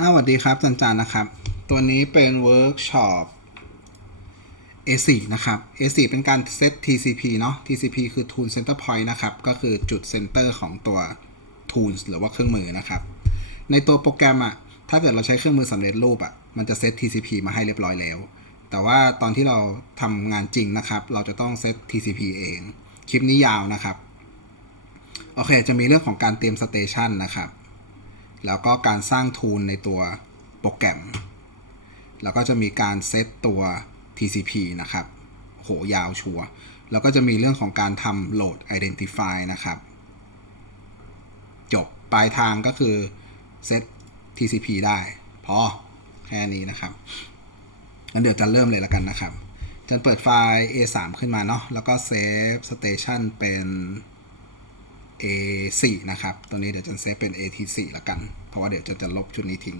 อ้าวสวัสดีครับจันจันนะครับ ตัวนี้เป็นเวิร์กช็อป A4 นะครับ A4 เป็นการเซต TCP เนาะ TCP คือ Tool Center Point นะครับ ก็คือจุดเซนเตอร์ของตัว Tools หรือว่าเครื่องมือนะครับ ในตัวโปรแกรมอะถ้าเกิดเราใช้เครื่องมือสำเร็จรูปอะมันจะเซต TCP มาให้เรียบร้อยแล้ว แต่ว่าตอนที่เราทำงานจริงนะครับ เราจะต้องเซต TCP เอง คลิปนี้ยาวนะครับ โอเค จะมีเรื่องของการเตรียมสเตชันนะครับ แล้วก็การสร้างทูลในตัวโปรแกรม แล้วก็จะมีการเซตตัว TCP นะครับ โหยาวชัวแล้วก็จะมีเรื่องของการทำ load identify นะครับ จบปลายทางก็คือเซต TCP ได้พอแค่นี้นะครับงั้นเดี๋ยวจะเริ่มเลยแล้วกันนะครับ จะเปิดไฟล์ A3 ขึ้นมาเนาะแล้วก็เซฟ station เป็น A4 นะครับ ตัวนี้เดี๋ยวจะเซฟเป็น AT4 ละกัน เพราะว่าเดี๋ยวจะจะลบชุดนี้ทิ้ง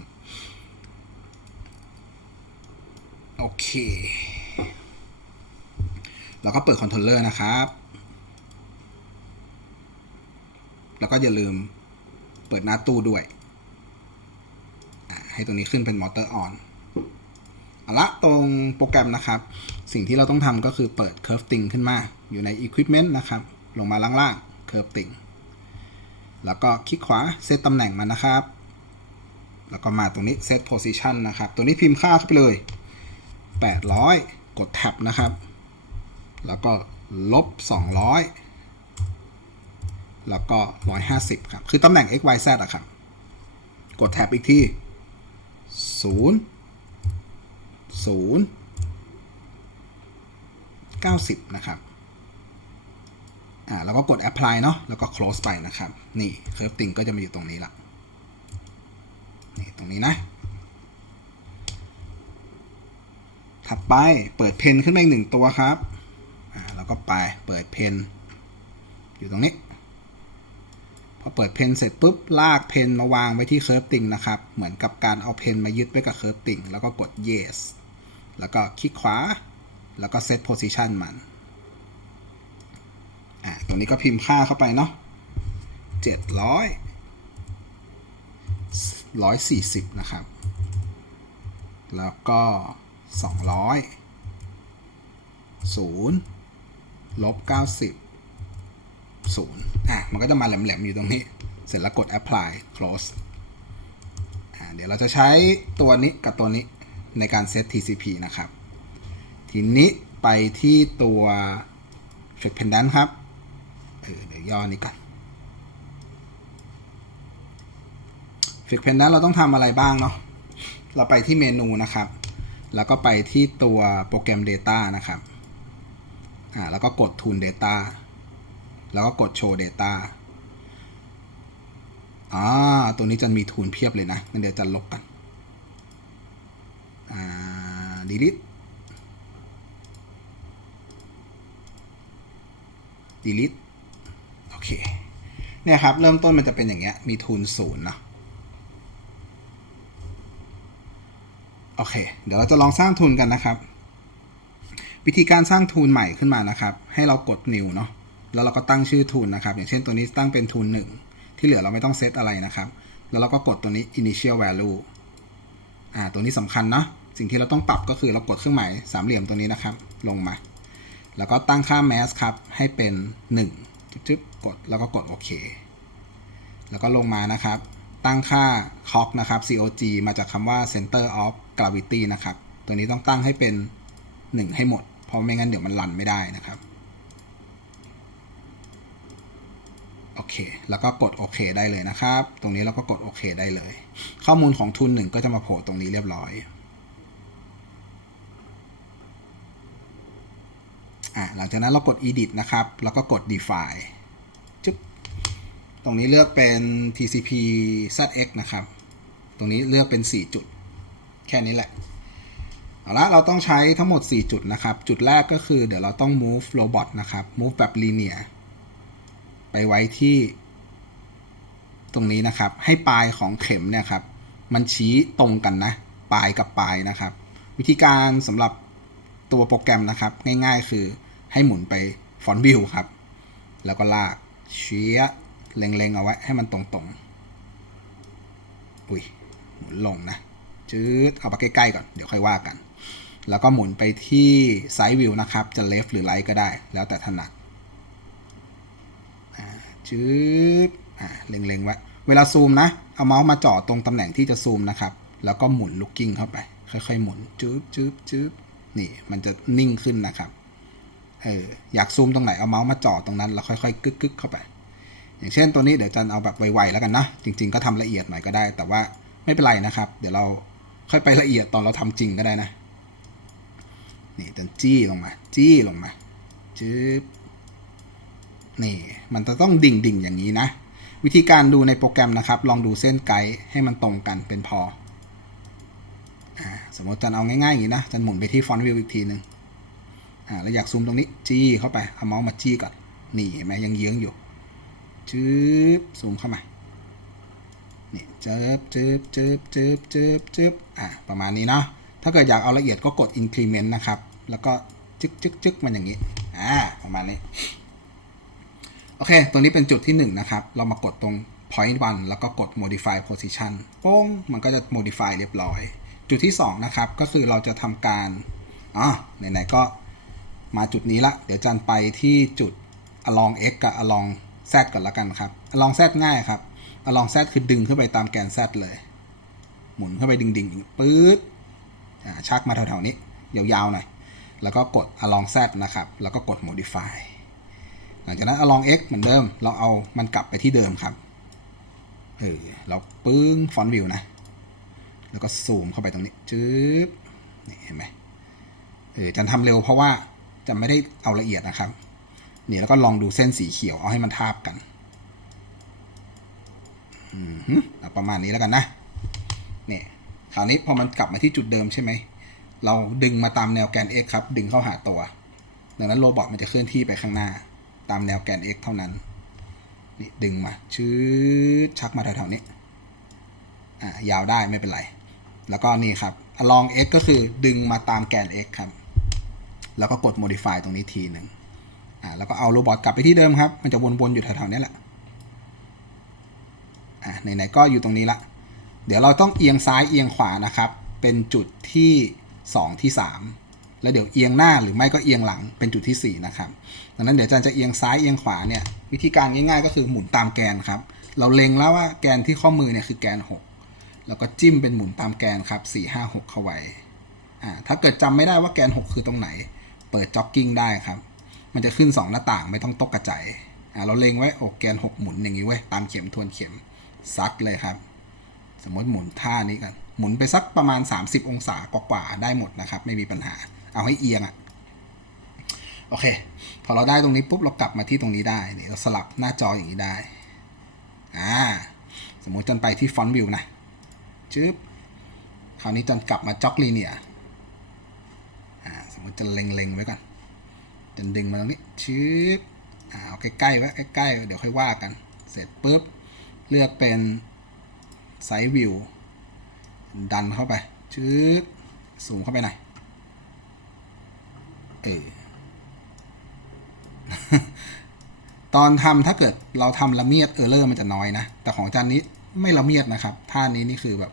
โอเค แล้วก็เปิดคอนโทรลเลอร์นะครับ แล้วก็อย่าลืมเปิดหน้าตู้ด้วย ให้ตรงนี้ขึ้นเป็นมอเตอร์ออนเอาละตรงโปรแกรมนะครับ สิ่งที่เราต้องทำก็คือเปิด Curve t i n g ขึ้นมา อยู่ใน Equipment นะครับ ลงมาล่างๆ Curve t i n g แล้วก็คลิกขวาเซตตำแหน่งมันนะครับ แล้วก็มาตรงนี้ Set Position นะครับ ตัวนี้พิมพ์ค่าเข้าไปเลย 800 กดแท็บนะครับ แล้วก็ลบ 200 แล้วก็ 150 ครับ คือตำแหน่ง x y z อะครับ กดแท็บอีกที 0 0 90 นะครับ อ่าแล้วก็กด apply เนาะแล้วก็ close ไปนะครับ นี่ curve t i n g ก็จะมาอยู่ตรงนี้ละนี่ตรงนี้นะ ถัดไปเปิดเพนขึ้นมาอีกหนึ่งตัวครับอ่าแล้วก็ไปเปิดเพนอยู่ตรงนี้ พอเปิดเพนเสร็จปุ๊บลากเพนมาวางไว้ที่เคิร์ฟติงนะครับ เหมือนกับการเอาเพนมายึดไว้กับเคิร์ฟติงแล้วก็กด yes แล้วก็คลิกขวา แล้วก็เซตโพซิชันมัน อ่าตรงนี้ก็พิมพ์ค่าเข้าไปเนาะเจ็ดร้อยร้อยสี่สิบนะครับ แล้วก็สองร้อยศูนย์ลบเก้าสิบศูนย์อะ มันก็จะมาแหลมๆอยู่ตรงนี้ เสร็จแล้วกด apply close อ่าเดี๋ยวเราจะใช้ตัวนี้กับตัวนี้ในการเซต TCP นะครับ ทีนี้ไปที่ตัว Flex Pendant ครับ เออเดี๋ยวย่อนี้กัน Flex Pendant เราต้องทำอะไรบ้างเนาะเราไปที่เมนูนะครับ แล้วก็ไปที่ตัวโปรแกรม Data นะครับอ่าแล้วก็กด Tool Data แล้วก็กด Show Data อ่าตัวนี้จะมีทูลเพียบเลยนะงั้นเดี๋ยวจะลบกันอ่า delete delete เคเนี่ยครับ เริ่มต้นมันจะเป็นอย่างเงี้ย มีทูลศูนย์เนาะโอเค เดี๋ยวเราจะลองสร้างทุนกันนะครับ วิธีการสร้างทุนใหม่ขึ้นมานะครับ ให้เรากด new เนาะแล้วเราก็ตั้งชื่อทุนนะครับ อย่างเช่นตัวนี้ตั้งเป็นทุนหนึ่งที่เหลือเราไม่ต้องเซตอะไรนะครับ แล้วเราก็กดตัวนี้ initial value อ่าตัวนี้สำคัญเนาะสิ่งที่เราต้องปรับก็คือเรากดเครื่องหมายสามเหลี่ยมตัวนี้นะครับ ลงมา แล้วก็ตั้งค่า mask ครับ ให้เป็น 1 จึ๊บกดแล้วก็กดโอเค แล้วก็ลงมานะครับ ตั้งค่า cog นะครับ cog มาจากคำว่า center of gravity นะครับ ตัวนี้ต้องตั้งให้เป็น 1 ให้หมด เพราะไม่งั้นเดี๋ยวมันรันไม่ได้นะครับ โอเค แล้วก็กดโอเคได้เลยนะครับ ตรงนี้เราก็กดโอเคได้เลย ข้อมูลของทุนหนึ่งก็จะมาโผล่ตรงนี้เรียบร้อยอ่าหลังจากนั้นเรากด edit นะครับ แล้วก็กด define รงนี้เลือกเป็น TCP ZX นะครับ ตรงนี้เลือกเป็น 4 จุด แค่นี้แหละ เอาละเราต้องใช้ทั้งหมด 4 จุดนะครับ จุดแรกก็คือเดี๋ยวเราต้อง move robot นะครับ move แบบ linear ไปไว้ที่ตรงนี้นะครับ ให้ปลายของเข็มเนี่ยครับ มันชี้ตรงกันนะ ปลายกับปลายนะครับ วิธีการสำหรับตัวโปรแกรมนะครับ ง่ายๆ คือให้หมุนไปฟอนต์วิวครับ แล้วก็ลากเชี้ย เล็งๆเอาไว้ให้มันตรงๆ อุ้ยหมุนลงนะจืดเอาไปใกล้ๆก่อน เดี๋ยวค่อยว่ากัน แล้วก็หมุนไปที่ไซด์วิวนะครับ จะ left หรือ right ก็ได้ แล้วแต่ถนัดอ่าจืดอ่าเล็งๆไว้ เวลาซูมนะ เอาเมาส์มาจ่อตรงตำแหน่งที่จะซูมนะครับ แล้วก็หมุน looking เข้าไป ค่อยๆ หมุนจืดจืดจืดนี่มันจะนิ่งขึ้นนะครับ เออ อยากซูมตรงไหน เอาเมาส์มาจ่อตรงนั้น แล้วค่อยๆ กึกๆ เข้าไป อย่างเช่นตัวนี้เดี๋ยวจันเอาแบบไวๆแล้วกันนะ จริง ๆ ก็ทำละเอียดหน่อยก็ได้ แต่ว่าไม่เป็นไรนะครับ เดี๋ยวเราค่อยไปละเอียดตอนเราทำจริงก็ได้นะ นี่จันจี้ลงมา จี้ลงมาจึ๊บนี่มันจะต้องดิ่งดิ่งๆอย่างนี้นะ วิธีการดูในโปรแกรมนะครับ ลองดูเส้นไกด์ให้มันตรงกันเป็นพออสมมติจันเอาง่ายๆอย่างนี้นะจันหมุนไปที่ฟอนต์วิวอีกทีหนึ่งอ่าแล้วอยากซูมตรงนี้จี้เข้าไปเอาเมาส์มาจี้ก่อนนี่เห็นไหมยังเยื้องอยู่ จึ๊บซูมเข้ามานี่จึ๊บจึ๊บจึ๊บจึ๊บจึ๊บจึ๊บอะประมาณนี้เนาะถ้าเกิดอยากเอาละเอียดก็กด increment นะครับ แล้วก็จึ๊กจึ๊กจึ๊กมันอย่างนี้อ่าประมาณนี้โอเคตัวนี้เป็นจุดที่ 1 นะครับ เรามากดตรง point 1 แล้วก็กด modify position ป้งมันก็จะ modify เรียบร้อย จุดที่ 2 นะครับ ก็คือเราจะทำการอ๋อไหนๆก็มาจุดนี้ละ เดี๋ยวจันไปที่จุด along x กับ along z ก่อนละกันครับ along z ง่ายครับ along z คือดึงขึ้นไปตามแกน z เลย หมุนเข้าไปดึงๆปื๊ดชักมาแถวๆนี้ ยาวๆหน่อย แล้วก็กด along z นะครับ แล้วก็กด modify หลังจากนั้น along x เหมือนเดิม เราเอามันกลับไปที่เดิมครับ เออ เราปึ้ง font view นะ แล้วก็ซูมเข้าไปตรงนี้ จึ๊บ นี่เห็นไหมเออจันทำเร็วเพราะว่าจะไม่ได้เอาละเอียดนะครับ เนี่แล้วก็ลองดูเส้นสีเขียวเอาให้มันทาบกันอืมเอาประมาณนี้แล้วกันนะ เนี่ยคราวนี้พอมันกลับมาที่จุดเดิมใช่ไหม เราดึงมาตามแนวแกน x ครับ ดึงเข้าหาตัว ดังนั้นโรบอทมันจะเคลื่อนที่ไปข้างหน้า ตามแนวแกน x เท่านั้น นี่ดึงมาชืดชักมาแถวๆนี้ อ่ายาวได้ไม่เป็นไร แล้วก็นี่ครับ along x ก็คือดึงมาตามแกน x ครับ แล้วก็กด modify ตรงนี้ทีหนึ่ง อ่าแล้วก็เอาโรบอทกลับไปที่เดิมครับ มันจะวนๆอยู่แถวๆนี้แหละอ่าไหนๆก็อยู่ตรงนี้ละ เดี๋ยวเราต้องเอียงซ้ายเอียงขวานะครับ เป็นจุดที่ 2 ที่ 3 แล้วเดี๋ยวเอียงหน้าหรือไม่ก็เอียงหลังเป็นจุดที่ 4 นะครับดังนั้นเดี๋ยวอาจารย์จะเอียงซ้ายเอียงขวาเนี่ยวิธีการง่าย ๆ ก็คือหมุนตามแกนครับ เราเล็งแล้วว่าแกนที่ข้อมือเนี่ยคือแกน 6 แล้วก็จิ้มเป็นหมุนตามแกนครับ4 5 6เข้าไว้อ่าถ้าเกิดจำไม่ได้ว่าแกน 6 คือตรงไหน เปิดจ็อกกิ้งได้ครับ มันจะขึ้น 2 หน้าต่างไม่ต้องตกกระจายอ่าเราเล็งไว้โอแกน 6 หมุนอย่างนี้ไว้ตามเข็มทวนเข็มซัดเลยครับ สมมติหมุนท่านี้กัน หมุนไปสักประมาณ 30 องศากว่าๆได้หมดนะครับ ไม่มีปัญหา เอาให้เอียงอะ่ะโอเค พอเราได้ตรงนี้ปุ๊บเรากลับมาที่ตรงนี้ได้นี่เราสลับหน้าจออย่างนี้ได้อ่าสมมติจนไปที่ฟอนต์วิวนะจึ๊บคราวนี้จนกลับมาจ็อกลีเนียอ่าสมมติจะเล็งๆไว้ก่อน จนดึงมาตรงนี้ชืบอ่าเอาใกล้ๆไว้ใกล้ๆ เดี๋ยวค่อยว่ากัน เสร็จปุ๊บ เลือกเป็นไซส์วิวดันเข้าไปชืดสูงเข้าไปหน่อยเออตอนทำถ้าเกิดเราทำละเมียดเออร์เลอร์มันจะน้อยนะ แต่ของจานนี้ไม่ละเมียดนะครับ ท่านี้นี่คือแบบ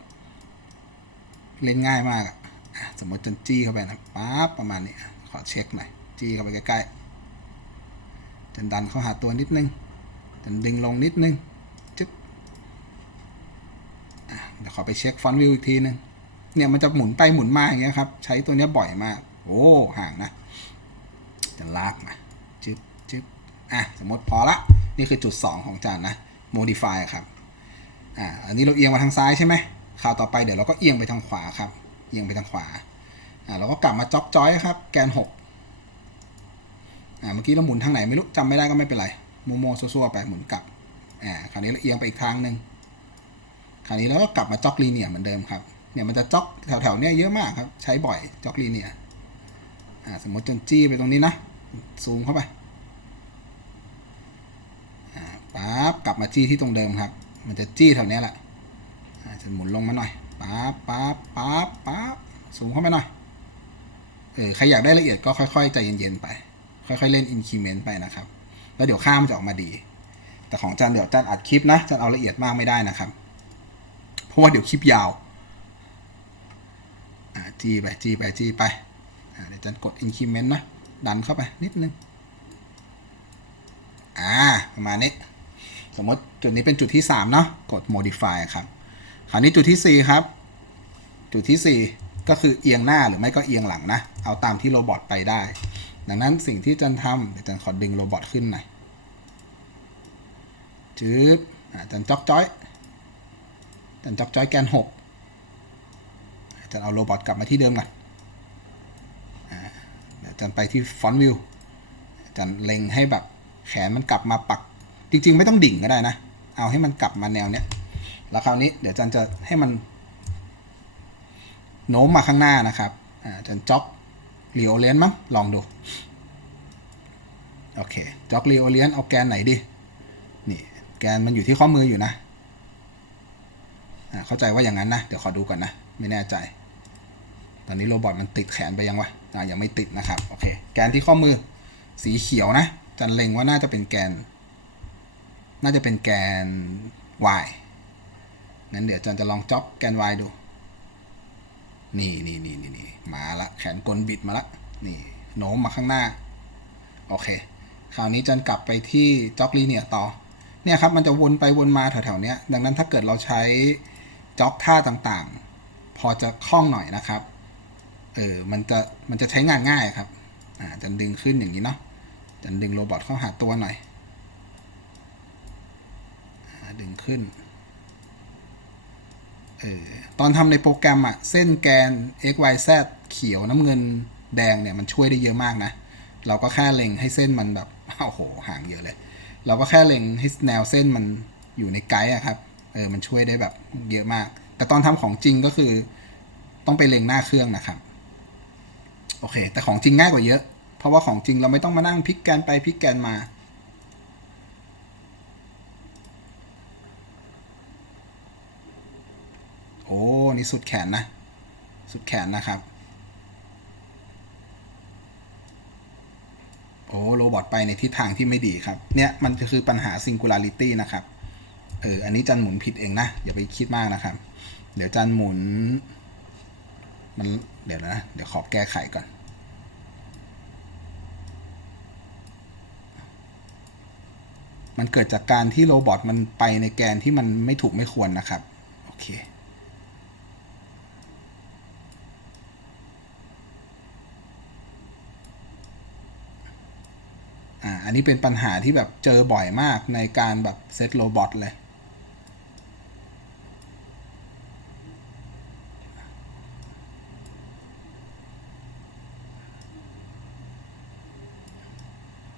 เล่นง่ายมาก สมมติจันจี้เข้าไปนะปั๊บประมาณนี้ ขอเช็คหน่อย จี้เข้าไปใกล้ๆจนดันเข้าหาตัวนิดนึงจนดึงลงนิดนึงจึ๊บเดี๋ยวขอไปเช็คฟอนต์วิวอีกทีนึงเนี่ยมันจะหมุนไปหมุนมาอย่างเงี้ยครับ ใช้ตัวเนี้ยบ่อยมาก โอ้ห่างนะจะลากมาจึ๊บจึ๊บอะสมมติพอละ นี่คือจุด 2 ของจานนะ modify ครับอ่าอันนี้เราเอียงมาทางซ้ายใช่ไหมคราวต่อไปเดี๋ยวเราก็เอียงไปทางขวาครับ เอียงไปทางขวาอ่าเราก็กลับมาจ็อกจอยครับ แกน 6 อ่าเมื่อกี้เราหมุนทางไหนไม่รู้จำไม่ได้ก็ไม่เป็นไรโมโมซัวๆไปหมุนกลับอ่าคราวนี้เราเอียงไปอีกทางหนึ่งคราวนี้เราก็กลับมาจ็อกลีเนียเหมือนเดิมครับเนี่ยมันจะจ็อกแถวๆเนี้ยเยอะมากครับ ใช้บ่อยจ็อกลีเนียอ่าสมมติจนจี้ไปตรงนี้นะซูมเข้าไปอ่าปั๊บกลับมาจี้ที่ตรงเดิมครับ มันจะจี้แถวเนี้ยแหละอ่าจะหมุนลงมาหน่อยปั๊บปั๊บปั๊บปั๊บซูมเข้ามาหน่อยเออใครอยากได้ละเอียดก็ค่อยๆ ใจเย็นๆไป ค่อยๆเล่น increment ไปนะครับแล้วเดี๋ยวข้ามันจะออกมาดี แต่ของจันเดี๋ยวจันอัดคลิปนะจันเอาละเอียดมากไม่ได้นะครับ เพราะว่าเดี๋ยวคลิปยาวจีไปจีไปจีไปเดี๋ยวจะกด increment นะ ดันเข้าไปนิดนึง อ่า ประมาณนี้ สมมติจุดนี้เป็นจุดที่ 3 เนาะกด modify ครับ คราวนี้จุดที่ 4 ครับ จุดทีสี่4 ก็คือเอียงหน้าหรือไม่ก็เอียงหลังนะ เอาตามที่โรบอทไปได้ ดังนั้นสิ่งที่จันทำเดี๋ยวจันขอดึงโรบอทขึ้นหน่อยจืบอ่าจันจ็อกจ้อยจันจ็อกจ้อยแกนหกจันเอาโรบอทกลับมาที่เดิมก่อนอาเดี๋ยวจันไปที่ฟอนต์วิวจันเล็งให้แบบแขนมันกลับมาปัก จริง ๆ ไม่ต้องดิ่งก็ได้นะ เอาให้มันกลับมาแนวเนี้ยแล้วคราวนี้เดี๋ยวจันจะให้มันโน้มมาข้างหน้านะครับอ่าจันจ็อก รีโอเลียนมั้งลองดู โอเคจ็อกรีโอเลียนเอาแกนไหนดีนี่ แกนมันอยู่ที่ข้อมืออยู่นะอ่าเข้าใจว่าอย่างนั้นนะ เดี๋ยวขอดูก่อนนะ ไม่แน่ใจ ตอนนี้โรบอทมันติดแขนไปยังวะอ่ายังไม่ติดนะครับ โอเค แกนที่ข้อมือ สีเขียวนะ จันเล็งว่าน่าจะเป็นแกน น่าจะเป็นแกน y งั้นเดี๋ยวจันจะลองจ็อกแกน y ดู นี่นี่นี่นี่นี่มาละแขนกลบิดมาละนี่โน้มมาข้างหน้า โอเค คราวนี้จันกลับไปที่จ็อกลีเนียต่อ เนี่ยครับ มันจะวนไปวนมาแถวๆเนี้ย ดังนั้นถ้าเกิดเราใช้จ็อกท่าต่างๆ พอจะคล่องหน่อยนะครับ เออ มันจะ มันจะใช้งานง่ายครับ อ่า จันดึงขึ้นอย่างนี้เนาะ จันดึงโรบอทเข้าหาตัวหน่อยดึงขึ้น ตอนทำในโปรแกรมอะเส้นแกน x y z เขียวน้ำเงินแดงเนี่ยมันช่วยได้เยอะมากนะ เราก็แค่เล็งให้เส้นมันแบบโอ้โหห่างเยอะเลย เราก็แค่เล็งให้แนวเส้นมันอยู่ในไกด์อะครับเออมันช่วยได้แบบเยอะมาก แต่ตอนทำของจริงก็คือ ต้องไปเล็งหน้าเครื่องนะครับโอเค แต่ของจริงง่ายกว่าเยอะ เพราะว่าของจริงเราไม่ต้องมานั่งพลิกแกนไปพลิกแกนมา อ้นี่สุดแขนนะ สุดแขนนะครับ โอ้โรบอทไปในทิศทางที่ไม่ดีครับ เนี่ยมันก็คือปัญหา singularity นะครับ เออ อันนี้จันหมุนผิดเองนะ อย่าไปคิดมากนะครับ เดี๋ยวจันหมุน มัน เดี๋ยวนะ เดี๋ยวขอแก้ไขก่อนมันเกิดจากการที่โรบอทมันไปในแกนที่มันไม่ถูกไม่ควรนะครับ โอเค อันนี้เป็นปัญหาที่แบบเจอบ่อยมากในการแบบเซตโรบอทเลย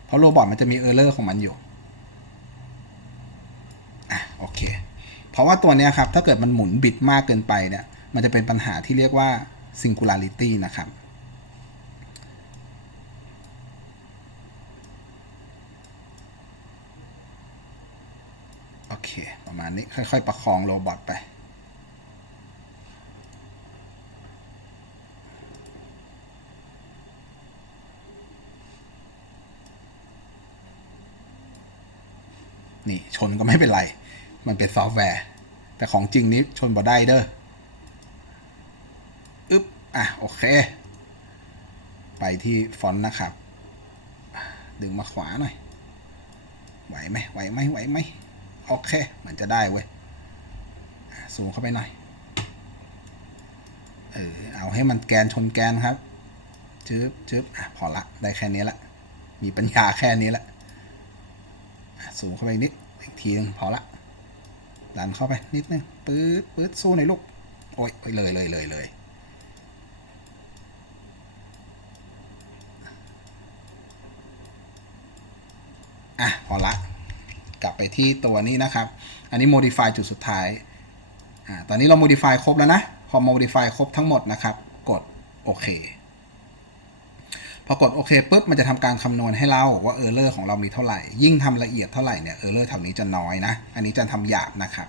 เพราะโรบอทมันจะมีเออร์เลอร์ของมันอยู่ อะโอเค เพราะว่าตัวเนี้ยครับ ถ้าเกิดมันหมุนบิดมากเกินไปเนี่ย มันจะเป็นปัญหาที่เรียกว่า singularity นะครับ โอเค ประมา ณนี้ค่อยๆ ประคองโรบอทไป นี่ ชนก็ไม่เป็นไร มันเป็นซอฟต์แวร์ แต่ของจริงนี้ชนบ่ได้เด้ออึ๊บ อะ โอเค ไปที่ฟอนต์นะครับ ดึงมาขวาหน่อย ไหวไหมไหวไหมไหวไหม โอเค เหมือนจะได้เว้ยสูงเข้าไปหน่อย เออ เอาให้มันแกนชนแกนครับจึ๊บจึ๊บอะพอละ ได้แค่นี้ละ มีปัญญาแค่นี้ละ สูงเข้าไปนิด อีกทีนึงพอละ ดันเข้าไปนิดนึงปื๊ดปื๊ดสู้ในลูก โอ้ยโอ้ยเลยเลยเลยเลย อะ พอละ กลับไป ที่ตัวนี้นะครับ อันนี้ modify จุดสุดท้ายอ่าตอนนี้เรา modify ครบแล้วนะ พอ modify ครบทั้งหมดนะครับ กดโอเคพอกดโอเคปุ๊บมันจะทำการคำนวณให้เราว่าเออร์เลอร์ของเรามีเท่าไหร่ ยิ่งทำละเอียดเท่าไหร่เนี่ยเออร์เลอร์แถวนี้จะน้อยนะ อันนี้จะทำหยาบนะครับ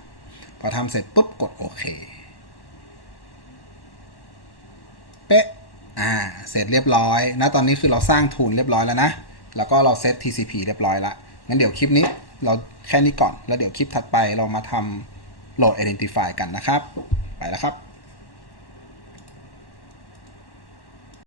พอทำเสร็จปุ๊บกดโอเค เป๊ะ อ่า เสร็จเรียบร้อยนะตอนนี้คือเราสร้างทูลเรียบร้อยแล้วนะ แล้วก็เราเซต TCP เรียบร้อยละงั้นเดี๋ยวคลิปนี้เรา แค่นี้ก่อน แล้วเดี๋ยวคลิปถัดไปเรามาทำโหลด Identify กันนะครับ ไปแล้วครับ